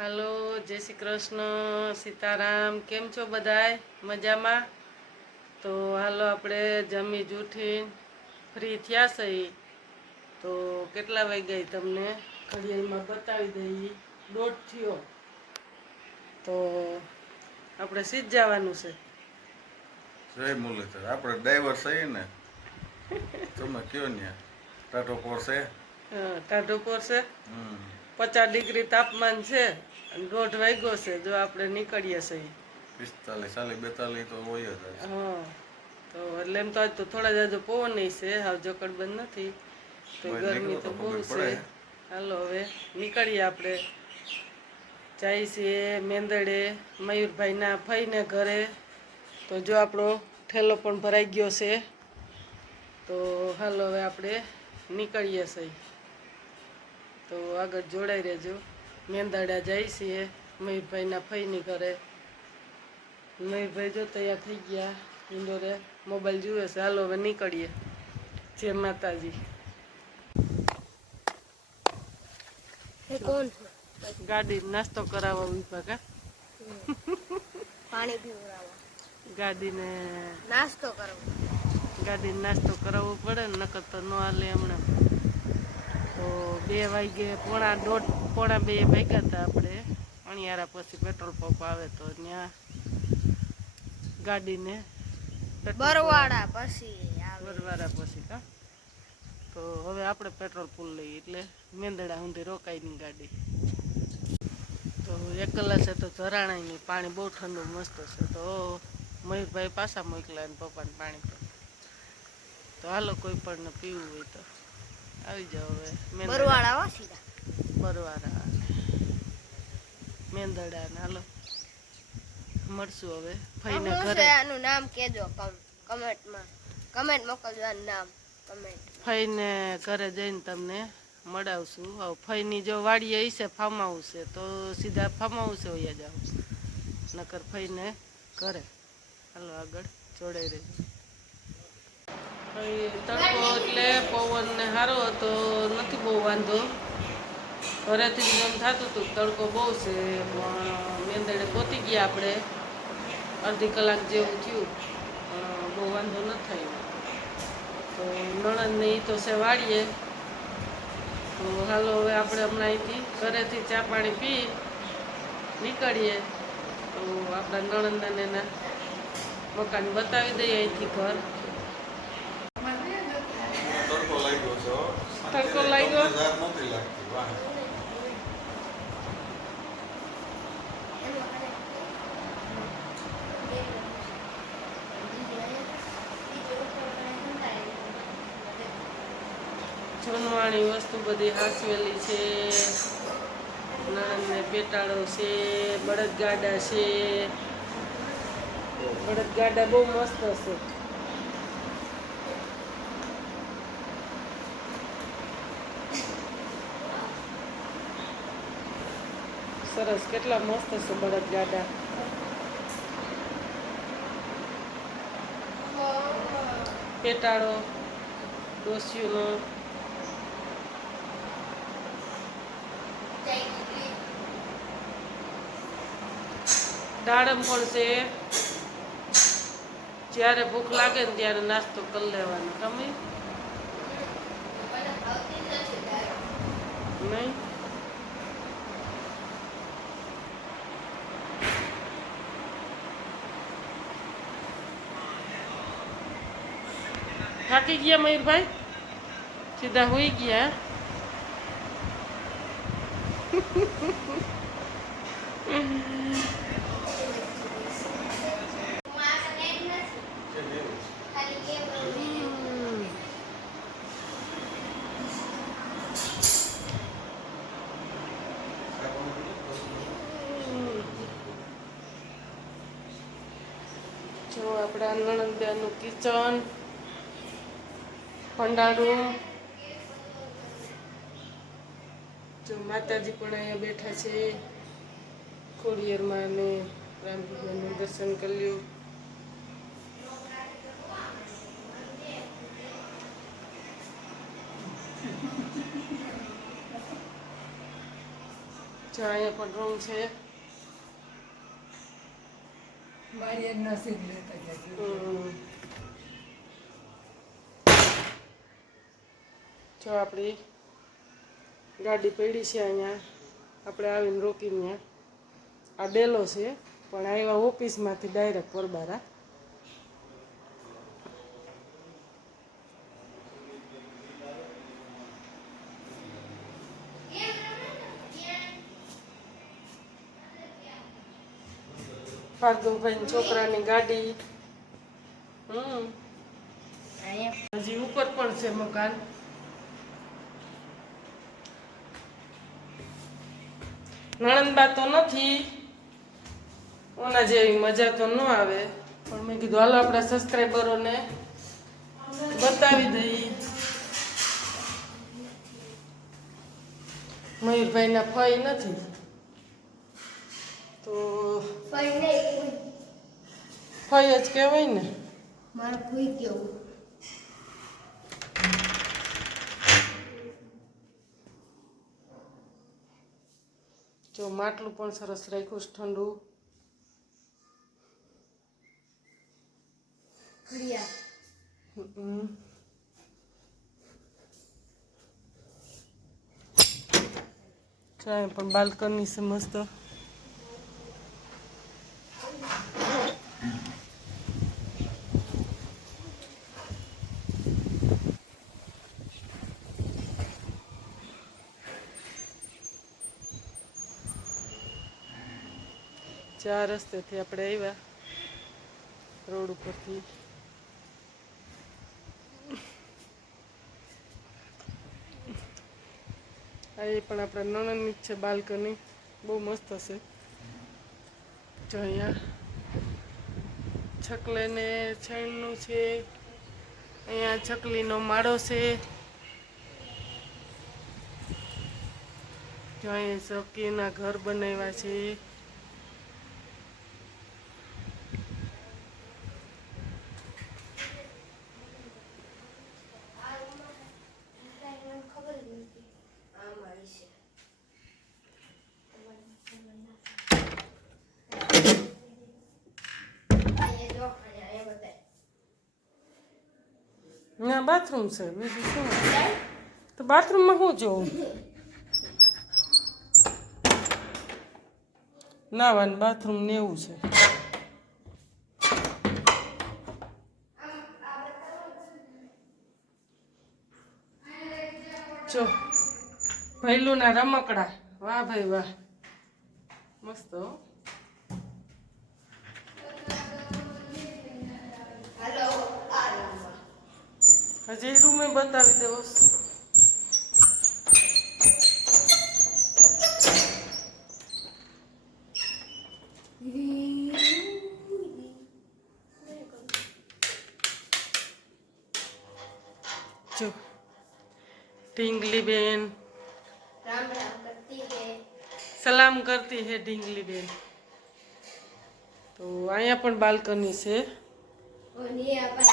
હાલો, જય શ્રી કૃષ્ણ, સીતારામ. કેમ છો બધાય? મજામાં? તો હાલો આપણે જમી જૂઠી ફ્રી થયા છે. તો કેટલા વાગ્યા તમને ઘડિયાળમાં બતાવી દઈએ. 1:30 થયો. તો આપણે સીધ જવાનું છે. જય મુરલીધર. આપણે ડ્રાઈવર છીએ ને, તમે કયો ને ટાટો પોરશે. હા, ટાઢો પડશે. 50 ડિગ્રી તાપમાન છે અને 1:30 વાગ્યો છે. જો આપણે નીકળીએ છીએ 45, 42 તો હોય જ. હા, તો એટલે એમ તો આજ તો થોડા જાજો પવન છે, હાવ જકડબંધ નથી. તો ગરમી તો બહુ છે. હાલો હવે નીકળીએ આપણે. જાય છે મેંદડે મયુરભાઈના ફઈને ઘરે. તો જો આપણો ઠેલો પણ ભરાઈ ગયો છે. તો હાલો હવે આપણે નીકળીએ છીએ. તો આગળ જોડાઈ રહેજો. મેંદડા જાય છીએ મયુરભાઈના ફઈની ઘરે. મયુરભાઈ જો તૈયાર થઈ ગયા. ઇન્દોરે મોબાઈલ જુએ છે. હાલો હવે નીકળીએ. જય માતાજી. ગાડી નાસ્તો કરાવવા વિભાગ પાણી પીવડાવવા ગાડીને નાસ્તો કરવો ગાડીને નાસ્તો કરાવવો પડે ને, નકર તો ન હાલે હમણાં. તો 2 વાગે પોણા 2 વાગ્યા હતા આપણે અણિયારા. પછી પેટ્રોલ પંપ આવે તો ત્યાં ગાડીને બરવાડા પછી બરવાડા પછી કા. તો હવે આપણે પેટ્રોલ ફૂલ લઈએ એટલે મેંદડા સુધી રોકાઈની ગાડી. તો એકલા છે તો જરાણાય નહીં. પાણી બહુ ઠંડુ મસ્ત છે. તો મયુરભાઈ પાછા મોકલા અને પપ્પાને પાણી પી. તો હાલો કોઈ પણ પીવું હોય તો આવી જાઓ. હવે બરવાડા સીધા બરવાડા મેંદડા ને હાલો મળશું હવે ફઈને ઘરે. આનું નામ કેજો કમેન્ટમાં. કમેન્ટ મોકલજો આનું નામ કમેન્ટ. ફઈને ઘરે જઈને તમને મળાવશું. હવે ફઈની જો વાડીએ હશે ફાર્મ હાઉસ છે તો સીધા ફાર્મ હાઉસે વયા જાવ, નકર ફઈને ઘરે. હાલો આગળ જોડાઈ રહેજો. તડકો એટલે પવન ને સારો હતો, નથી બહુ વાંધો. ઘરેથી જ એમ થતું હતું તડકો બહુ છે, પણ મેંદડે પહોંચી ગયા આપણે. અડધી કલાક જેવું થયું પણ બહુ વાંધો ન થયો. તો નણંદને એ તો છે વાળીએ. તો હાલો હવે આપણે હમણાં અહીંથી ઘરેથી ચા પાણી પી નીકળીએ. તો આપણા નણંદને એના મકાન બતાવી દઈએ અહીંથી ઘર. તડકો લાગ્યો છે. તડકો લાગ્યો નથી લાગતી. વાહ. જમવાની વસ્તુ બધી હાસવેલી છે. નણંદને પેટાળો છે, બળદગાડા છે. બળદગાડા બહુ મસ્ત છે. સરસ, કેટલા મસ્ત છે બળદગાડા. પેટાળો ડોસિયુંનો. દાડમ પણ છે. જ્યારે ભૂખ લાગે ને ત્યારે નાસ્તો કરી લેવાનો. તમે નહીં? થાકી ગયા મયુરભાઈ? સીધા હોઈ ગયા. જો આપણા નણંદનું કિચન, પંડાળું. જો માતાજી પણ અહીંયા બેઠા છે. ખોડિયારમાં ને રામ ભગવાનનું દર્શન કર્યું. જો અહીંયા પણ રૂમ છે. જો આપણી ગાડી પડી છે અહીંયા, આપણે આવીને રોકીને. આ ડેલો છે, પણ આવ્યા ઓફિસમાંથી ડાયરેક્ટ પરબારા. ભાર્ગવભાઈ છોકરાની ગાડી. હજી ઉપર પણ છે મકાન. નણંદબા તો નથી, ઓના જેવી મજા તો ન આવે, પણ મેં કીધું હાલો આપણા સબસ્ક્રાઈબરોને બતાવી દઈએ. મયુરભાઈના ફઈ નથી તો ફઈ જ કહેવાય ને. મારે ભૂઈ ગયું. જો માટલું પણ સરસ રાખ્યું છે ઠંડુ. ચાય પણ બાલ્કની છે મસ્ત. ચાર રસ્તેથી આપણે આવ્યા રોડ ઉપરથી. આ એ પણ આપણા નણંદની જ છે બાલ્કની, બહુ મસ્ત હશે. જો અહીંયા છકલે ને છેણનું છે, અહીંયા છકલીનો માળો છે. જો અહીંયા સકીના ઘર બનાવ્યા છે. ના બાથરૂમ છે, બીજું શું? તો બાથરૂમમાં શું જોવું? નાવાનું બાથરૂમ ને એવું છે. જો ભૈલુંના રમકડા, વાહ ભાઈ વાહ, મસ્ત હો. હજી રૂમે બતાવી દેવો. જો ઢીંગલી બેન राम राम करती है. સલામ કરતી હે ઢીંગલી બેન. તો અહીંયા પણ બાલ્કની છે. और ये अपन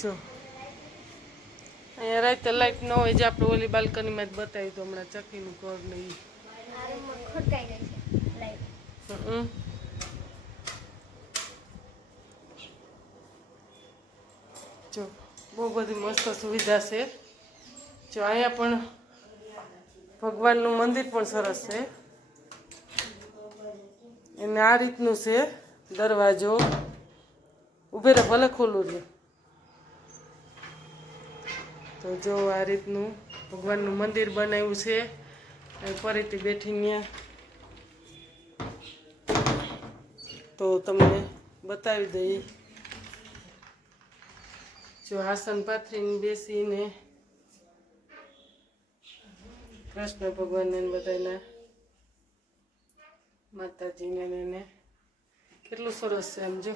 જો અહીંયા રાતે લાઈટ ન હોય, જે આપણે ઓલી બાલ્કનીમાં જ બતાવ્યું તો હમણાં ચકીનું ઘર ને ઈ. खटकाई गई है लाइट. જો બહુ બધી મસ્ત સુવિધા છે. જો અહીંયા પણ ભગવાનનું મંદિર પણ સરસ છે. એને આ રીતનું છે દરવાજો. ઊભે રહે, ભલે ખોલું રહે. તો જો આ રીતનું ભગવાનનું મંદિર બનાવ્યું છે. અહીં ફરીથી બેઠીને તો તમને બતાવી દઈએ. જો આસન પાથરીને બેસીને કૃષ્ણ ભગવાનને બધાના માતાજીને એને કેટલું સરસ છે એમ. જો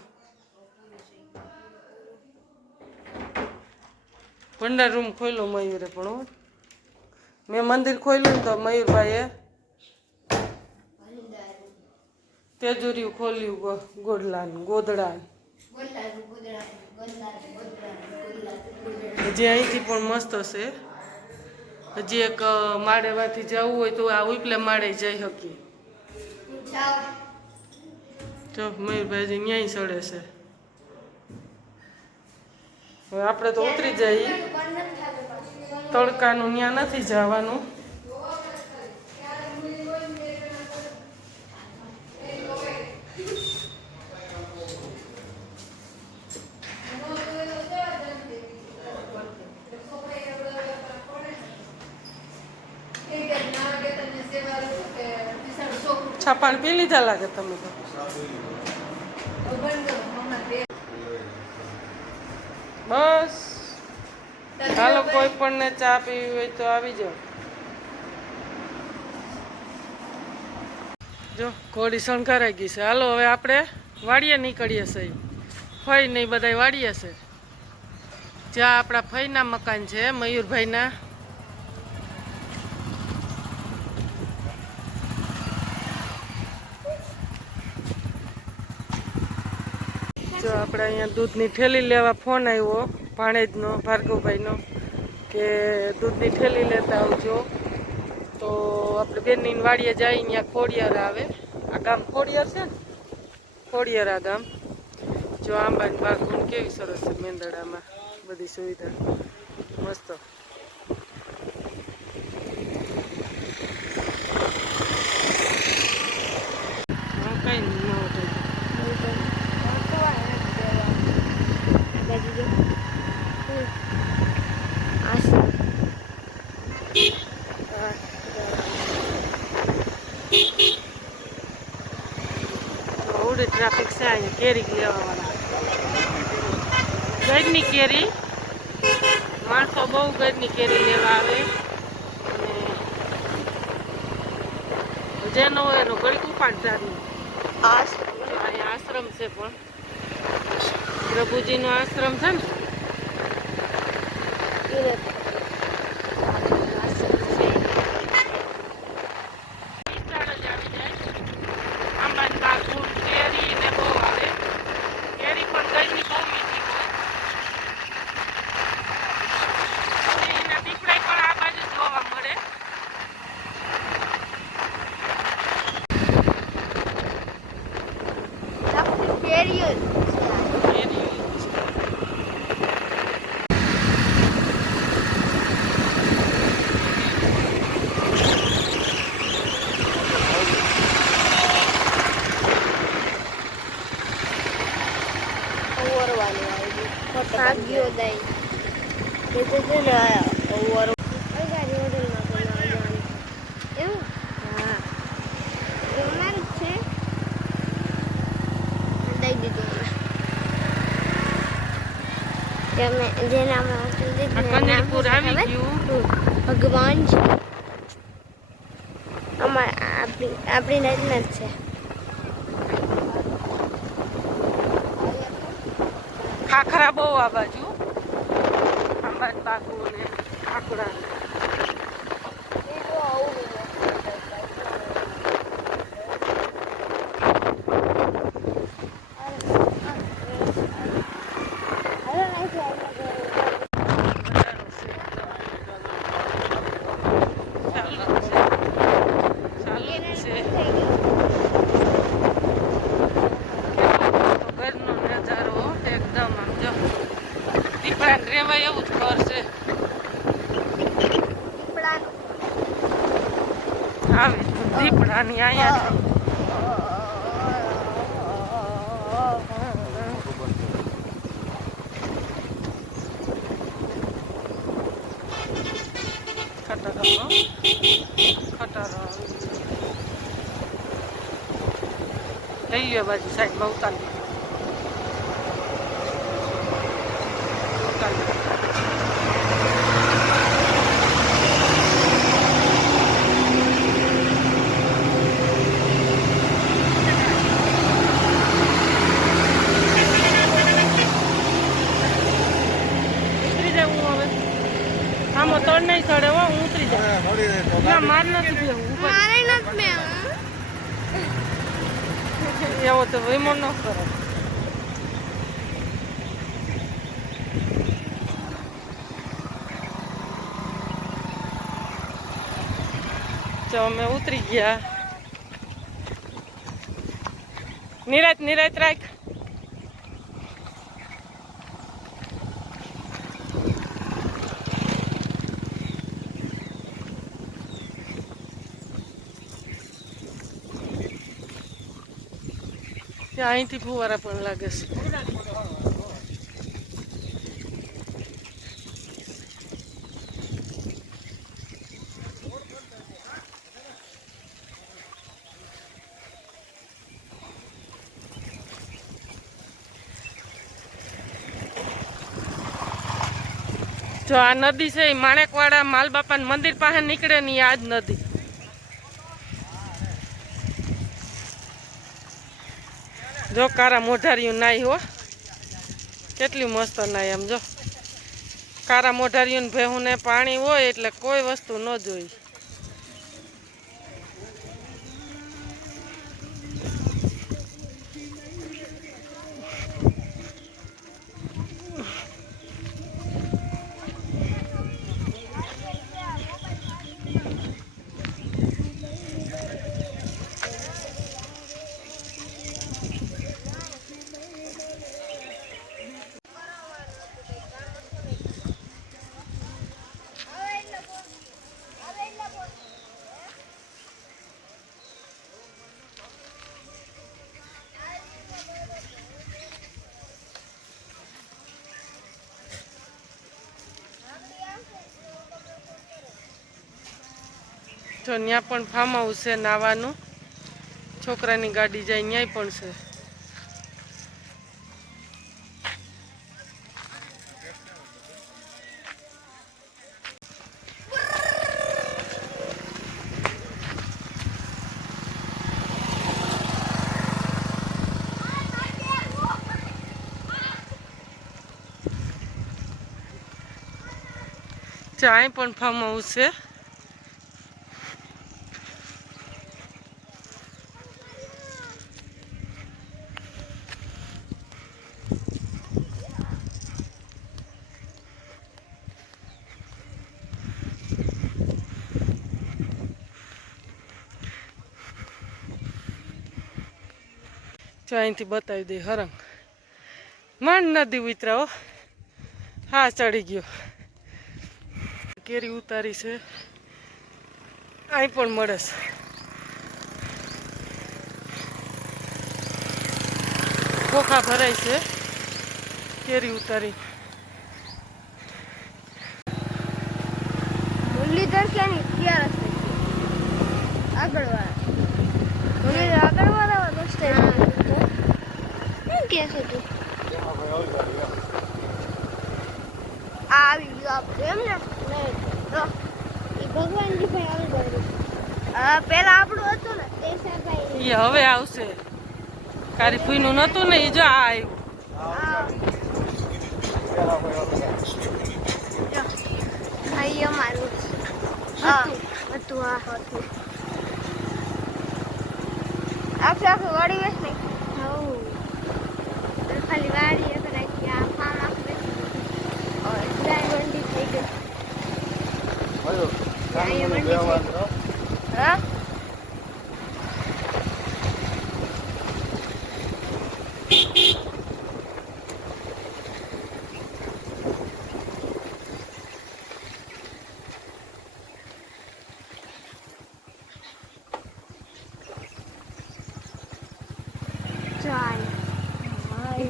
ભંડાર રૂમ ખોલ્યો મયુરે, પણ મેં મંદિર ખોલ્યું તો મયુરભાઈએ તેજુર્યું ખોલ્યું, ગોદડા જે અહીંથી પણ મસ્ત છે. હજી એક માળેમાંથી જવું હોય તો આ ઉપલે માળે જઈ શકીએ. જો મયુરભાઈ ન્યાય ચડે છે. હવે આપણે તો ઉતરી જઈએ. તડકાનું ન્યા નથી જવાનું. છાપાણ પી લીધા લાગે તમે તો. બસ હાલો, કોઈ પણ ને ચા પીવી હોય તો આવી જાઓ. જો ઘોડી શણગારાઈ ગઈ છે. હાલો હવે આપણે વાડીએ નીકળીએ છીએ. ફઈ નહીં બધા વાડીએ છે. જ્યાં આપણા ફઈના મકાન છે, મયુરભાઈના. જો આપણે અહીંયા દૂધની થેલી લેવા ફોન આવ્યો ભાણેજનો, ભાર્ગવભાઈનો, કે દૂધની થેલી લેતા આવજો. તો આપણે બેનની વાડીએ જઈએ. ત્યાં ખોડિયાર આવે. આ ગામ ખોડિયાર છે ને, ખોડિયાર આ ગામ. જો આંબાની બાગુન કેવી સરસ છે. મેંદડામાં બધી સુવિધા મસ્ત. કઈ ન ટ્રાફિક છે અહીંયા. કેરી લેવા વાળા, ગઢની કેરી. માણસો બહુ ગઢની કેરી લેવા આવે. જેનો હોય એનો ગળકું પાડધારનું અહીંયા આશ્રમ છે. પણ પ્રભુજીનો આશ્રમ છે ને. ભગવાન છે આપણી નજર છે. ખાખરા બહુ આ બાજુ. આંબાન બાગુ ને આકડા. રેવાય એવું જ ઘર છે. આવે દીપડાની અહીંયા ખટારો લઈ લ્યો. બાજુ સાઈડમાં ઉતારી તળ નહીં ચડે હો. હું ઉતરી જાઉં. ના માર નથી દેવું. એવો તો વીમો ન કરો. જો અમે ઉતરી ગયા. નિરાત નિરાત રાખ. ત્યાં અહીંથી ફુવારા પણ લાગે છે. જો આ નદી છે એ માણેકવાડા માલબાપાના મંદિર પાસે નીકળે ને આ જ નદી. જો કારા મોઢારીયું નાઈ હો, કેટલી મસ્ત નાઈ. આમ જો કારા મોઢારીયું ભેહું ને પાણી હોય એટલે કોઈ વસ્તુ ન જોઈ. જો ત્યાં પણ ફાર્મ હાઉસ છે નાવાનું. છોકરાની ગાડી જાય ત્યાંય પણ છે. અહીં પણ ફાર્મ હાઉસ છે. જો અહીંથી બતાવી દે હરંગ. માંડ નદી ઉતરાવો. હા ચડી ગયો. કેરી ઉતારી છે. અહીં પણ મળે છે. ખોખા ભરાય છે કેરી ઉતારી. મુરલીધર ક્યાંની ક્યાં રસ્તે આગળ વાળા મુરલીધર આગળ વાળા રસ્તે શું કે છે તું? આવી ગયો આપણે એમ ને તો એ ભગવાનજી ભાઈ આવી ગયું. પેલા આપણું હતું ને તે સાહેબ એ હવે આવશે. કારી ફૂઈનું નતું ને એ જો આ આવ્યું. અહીં અમારું હા હતું. હા હતું આખી આખી વાડી વેચ ને ખાલી વાડી એક રાખી. આ ફાર્મ આખું ગાય મંડી થઈ ગઈ. હા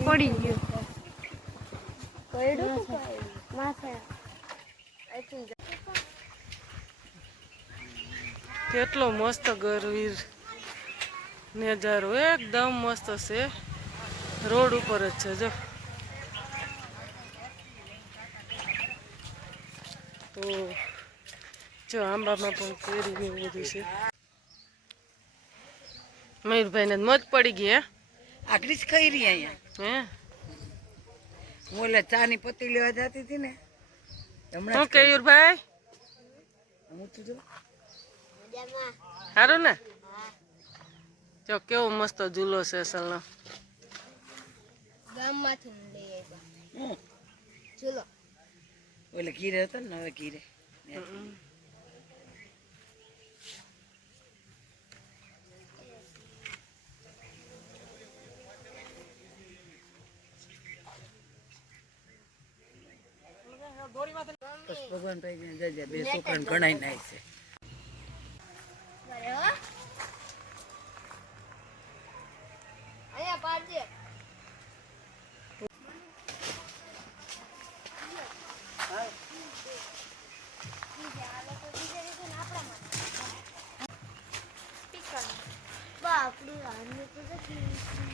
પડી ગયું. કેટલો મસ્ત ગરવીર નજારો એકદમ મસ્ત છે. રોડ ઉપર જ છે જો. તો જો આંબામાં પણ કેરી ને એવું બધું છે. મયુરભાઈને મોજ પડી ગઈ. આકરી જ ખાઈ રહી અહીંયા. હે હું ઓલા ચા ની પત્તી લેવા જતી હતી ને હમણાં શું કેયુરભાઈ હું તો જો સારું ને? જો કેવો મસ્ત ઝૂલો છે અસલનો. ગામમાંથી લઈ આવ્યા હું ચલો. ઓલે ઘીરે હતો ને હવે ઘીરે ભગવાન ભાઈ ને જજે બે છોકરાને ઘણાય નાય છે બરે હો અહીંયા પાડજે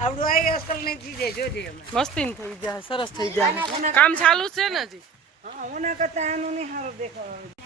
આવડું આઈ અસલ નહીં ચીજે જોજે અમે મસ્તી થઈ જાય સરસ થઈ જાય કામ ચાલુ છે ને હજી હા ઓના કરતા આનું નહીં સારું દેખાવાનું